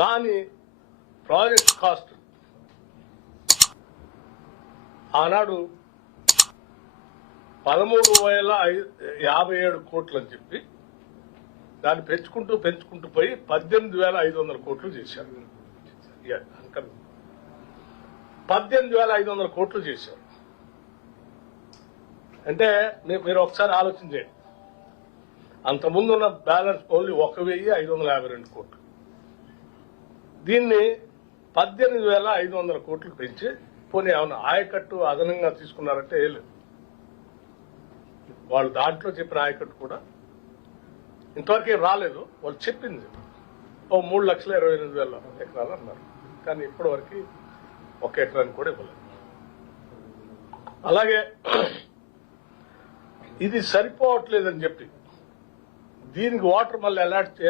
దాని project cost. ఆనాడు పదమూడు వేల యాభై ఏడు కోట్లు అని చెప్పి దాన్ని పెంచుకుంటూ పెంచుకుంటూ పోయి పద్దెనిమిది వేల ఐదు వందల కోట్లు చేశారు. పద్దెనిమిది వేల ఐదు వందల కోట్లు చేశారు. అంటే మీరు ఒకసారి ఆలోచించండి అంతకుముందు ఉన్న బ్యాలెన్స్ ఓన్లీ ఒక వెయ్యి ఐదు వందల యాభై రెండు కోట్లు. దీన్ని పద్దెనిమిది వేల ఐదు వందల కోట్లు పెంచి పోనీ ఏమైనా ఆయకట్టు అదనంగా తీసుకున్నారంటే ఏ లేదు. వాళ్ళు దాంట్లో చెప్పిన ఆయకట్టు కూడా ఇంతవరకు రాలేదు. వాళ్ళు చెప్పింది. ఓ మూడు లక్షల ఇరవై ఎనిమిది వేల ఎకరాలు అన్నారు. కానీ ఇప్పటి వరకు ఒక ఎకరానికి కూడా ఇవ్వలేదు. అలాగే ఇది సరిపోవట్లేదని చెప్పి దీనికి వాటర్ మళ్ళీ అలాట్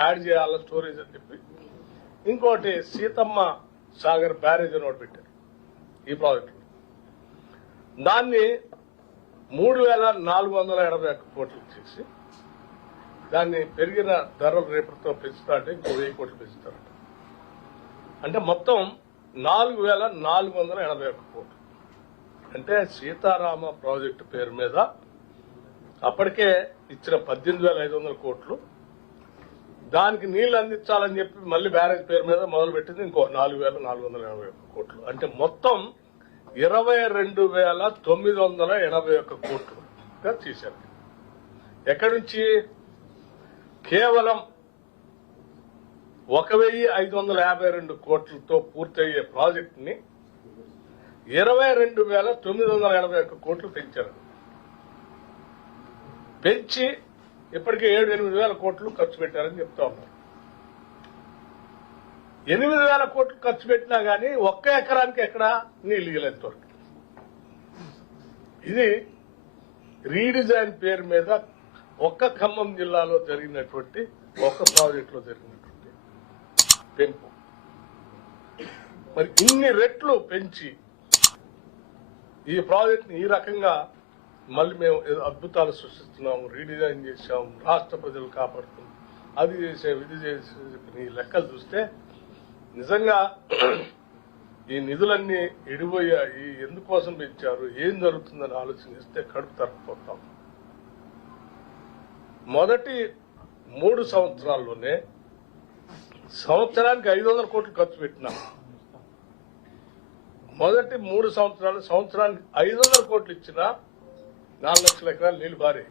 యాడ్ చేయాలి స్టోరేజ్ అని చెప్పి ఇంకోటి సీతమ్మ సాగర్ బ్యారేజ్ అని ఒకటి పెట్టారు. ఈ ప్రాజెక్ట్ దాన్ని మూడు వేల నాలుగు వందల ఎనభై ఒక్క కోట్లు చేసి దాన్ని పెరిగిన ధరలు రేపటితో పెంచుతారంటే ఇంకో వెయ్యి కోట్లు పెంచుతారంట. అంటే మొత్తం నాలుగు వేల నాలుగు వందల ఎనభై ఒక్క కోట్లు. అంటే సీతారామ ప్రాజెక్టు పేరు మీద అప్పటికే ఇచ్చిన పద్దెనిమిది వేల ఐదు వందల కోట్లు దానికి నీళ్ళు అందించాలని చెప్పి మళ్ళీ బ్యారేజ్ పేరు మీద మొదలు పెట్టింది ఇంకో నాలుగు వేల నాలుగు వందల ఎనభై ఒక్క కోట్లు. అంటే మొత్తం ఇరవై రెండు వేల తొమ్మిది వందల ఎనభై ఒక్క కోట్లుగా తీశారు. ఎక్కడి నుంచి కేవలం ఒక వెయ్యి ఐదు వందల యాభై రెండు కోట్లతో పూర్తయ్యే ప్రాజెక్టుని ఇరవై రెండు వేల తొమ్మిది వందల ఎనభై ఒక్క కోట్లు పెంచారు. పెంచి ఇప్పటికే ఏడు ఎనిమిది వేల కోట్లు ఖర్చు పెట్టారని చెప్తా ఉన్నారు ఎనిమిది వేల కోట్లు ఖర్చు పెట్టినా గానీ ఒక్క ఎకరానికి ఎక్కడ నీళ్ళు ఇవ్వలేదు ఇంతవరకు ఇది రీడిజైన్ పేరు మీద ఒక్క ఖమ్మం జిల్లాలో జరిగినటువంటి ఒక్క ప్రాజెక్టులో జరిగినటువంటి పెంపు. మరి ఇన్ని రెట్లు పెంచి ఈ ప్రాజెక్ట్ని ఈ రకంగా మళ్ళీ మేము ఏదో అద్భుతాలు సృష్టిస్తున్నాము రీడిజైన్ చేశాం రాష్ట్ర ప్రజలు కాపాడుతున్నాం అది చేసాం ఇది చేసాం ఈ లెక్కలు చూస్తే నిజంగా ఈ నిధులన్నీ ఎడిపోయాయి ఎందుకోసం పెంచారు ఏం జరుగుతుందని ఆలోచన చేస్తే కడుపు తరకపోతాం మొదటి మూడు సంవత్సరాల్లోనే సంవత్సరానికి ఐదు వందల కోట్లు ఖర్చు పెట్టినాం. మొదటి మూడు సంవత్సరాలు సంవత్సరానికి ఐదు వందల కోట్లు ఇచ్చినా నాలుగు లక్షల ఎకరాలు నీళ్ళు బారే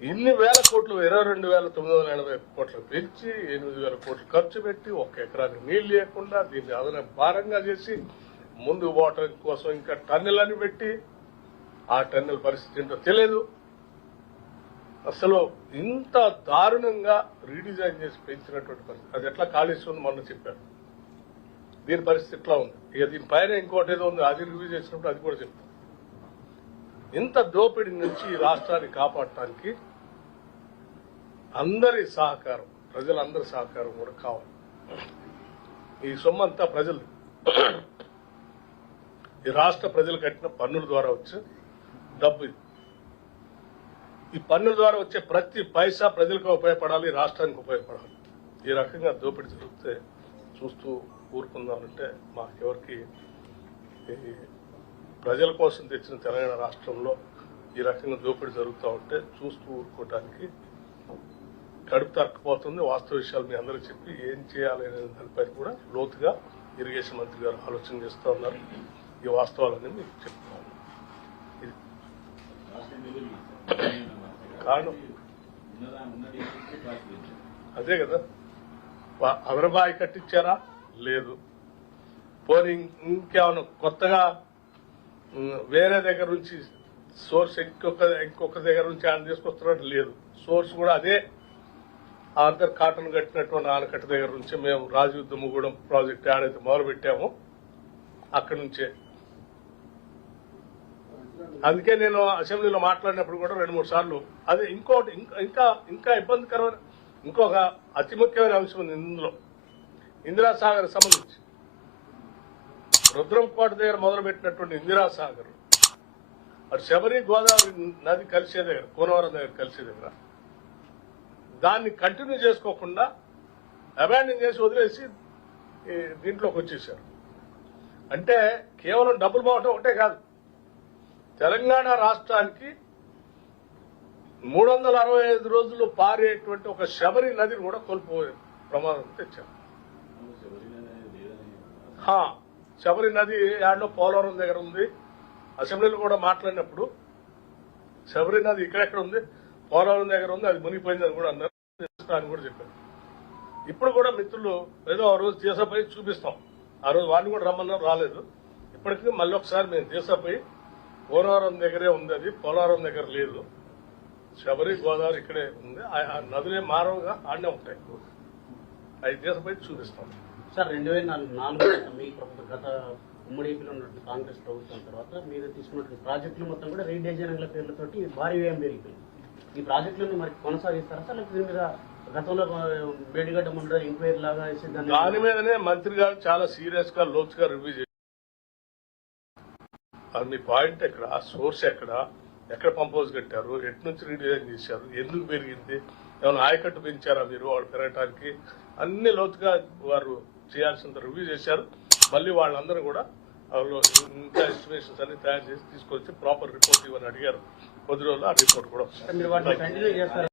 ఇన్ని వేల కోట్లు? ఇరవై రెండు వేల తొమ్మిది వందల ఎనభై కోట్లు పెంచి ఎనిమిది వేల కోట్లు ఖర్చు పెట్టి ఒక్క ఎకరానికి నీళ్ళు లేకుండా దీన్ని అదన భారంగా చేసి ముందు పోవటం కోసం ఇంకా టన్నెల్ అని పెట్టి ఆ టన్నెల్ పరిస్థితి ఏంటో తెలియదు అసలు ఇంత దారుణంగా రీడిజైన్ చేసి పెంచినటువంటి పరిస్థితి. అది ఎట్లా కాళేశ్వరం మొన్న చెప్పారు. దీని పరిస్థితి ఎట్లా ఉంది? ఇక దీని పైన ఇంకోటి ఏదో ఉంది అది రివ్యూ చేసినప్పుడు అది కూడా చెప్తాం. ఇంత దోపిడీ నుంచి ఈ రాష్ట్రాన్ని కాపాడటానికి అందరి సహకారం ప్రజలందరి సహకారం కూడా కావాలి. ఈ సొమ్ము అంతా ప్రజలు. ఈ రాష్ట్ర ప్రజలు కట్టిన పన్నుల ద్వారా వచ్చే డబ్బు ఇది. ఈ పన్నుల ద్వారా వచ్చే ప్రతి పైసా ప్రజలకు ఉపయోగపడాలి రాష్ట్రానికి ఉపయోగపడాలి. ఈ రకంగా దోపిడీ జరిగితే చూస్తూ ఊరుకుందామంటే మాకెవరికి ప్రజల కోసం తెచ్చిన తెలంగాణ రాష్ట్రంలో ఈ రకంగా దోపిడీ జరుగుతూ ఉంటే చూస్తూ ఊరుకోవటానికి కడుపు తరకపోతుంది వాస్తవ విషయాలు మీ అందరికీ చెప్పి ఏం చేయాలి అనే దానిపై కూడా లోతుగా ఇరిగేషన్ మంత్రి గారు ఆలోచన చేస్తూ ఉన్నారు. ఈ వాస్తవాలన్నీ మీకు చెప్తాను. ఇది కారణం? అదే కదా. వా- కట్టించారా? లేదు. పోనీ ఇంకేమైనా కొత్తగా వేరే దగ్గర నుంచి సోర్స్ ఇంకొక ఇంకొక దగ్గర నుంచి ఆయన తీసుకొస్తున్నట్టు లేదు. సోర్స్ కూడా అదే ఆర్థర్ కాటన్ కట్టినటువంటి ఆనకట్ట దగ్గర నుంచి మేము రాజీవ్ ప్రాజెక్ట్ ఏడైతే మొదలు పెట్టాము అక్కడి నుంచే. అందుకే నేను అసెంబ్లీలో మాట్లాడినప్పుడు కూడా రెండు మూడు సార్లు అదే ఇంకోటి ఇంకా ఇంకా ఇంకా ఇబ్బందికరమైన ఇంకొక అతి ముఖ్యమైన అంశం ఉంది ఇందులో. ఇందిరాసాగర్ సంబంధించి. రుద్రంకోట దగ్గర మొదలుపెట్టినటువంటి ఇందిరా సాగర్ అటు శబరి గోదావరి నది కలిసే దగ్గర కోనవరం దగ్గర కలిసే దగ్గర. దాన్ని కంటిన్యూ చేసుకోకుండా అబాండన్ చేసి వదిలేసి దీంట్లోకి వచ్చేసారు అంటే కేవలం డబ్బులు పోవటం ఒకటే కాదు. తెలంగాణ రాష్ట్రానికి మూడు వందల అరవై ఐదు రోజులు పారేటువంటి ఒక శబరి నదిని కూడా కోల్పోయే ప్రమాదం తెచ్చారు. శబరి నది యాడ్లో పోలవరం దగ్గర ఉంది. అసెంబ్లీలో కూడా మాట్లాడినప్పుడు శబరి నది ఇక్కడెక్కడ ఉంది? పోలవరం దగ్గర ఉంది అది మునిగిపోయిందని కూడా అన్నారు. అని కూడా చెప్పారు. ఇప్పుడు కూడా మిత్రులు ఏదో ఆ రోజు దేశపై చూపిస్తాం. ఆ రోజు వాళ్ళు కూడా రమ్మన్నారు రాలేదు. ఇప్పటికీ మళ్ళీ ఒకసారి మేము దేశపై పోలవరం దగ్గరే ఉంది అది పోలవరం దగ్గర లేదు. శబరి గోదావరి ఇక్కడే ఉంది. ఆ- నదులే మారవుగా ఆడనే ఉంటాయి. అవి దేశపై చూపిస్తాం. సార్ రెండు వేల నాలుగు మీ గత ఉమ్మడి ఏపీలో ఉన్నటువంటి కాంగ్రెస్ ప్రభుత్వం తర్వాత మీరు తీసుకున్నటువంటి ప్రాజెక్టులు మొత్తం కూడా రీడిజైనింగ్ల పేర్లతోటి భారీ వ్యయం పెరిగిపోయింది. ఈ ప్రాజెక్టులను మరి కొనసాగిస్తారా సార్ లేకపోతే దీని మీద గతంలో ఆ, మేడిగడ్డ ఎంక్వైరీ లాగా వేసి దాని మీదనే మంత్రి గారు చాలా సీరియస్గా లోతుగా రివ్యూ చేశారు అది మీ పాయింట్ ఎక్కడ సోర్స్ ఎక్కడ ఎక్కడ పంపోజ్ కట్టారు ఎటు నుంచి రీడిజైన్ చేశారు ఎందుకు పెరిగింది ఏమైనా ఆయకట్టు పెంచారా మీరు వాడు పెరగటానికి? అన్ని లోతుగా వారు చేయాల్సినంత రివ్యూ చేశారు. మళ్ళీ వాళ్ళందరూ కూడా వాళ్ళు ఇంకా ఎస్టిమేషన్స్ అన్ని తయారు చేసి తీసుకొచ్చి ప్రాపర్ రిపోర్ట్ ఇవ్వని అడిగారు. కొద్ది రోజులు ఆ రిపోర్ట్ కూడా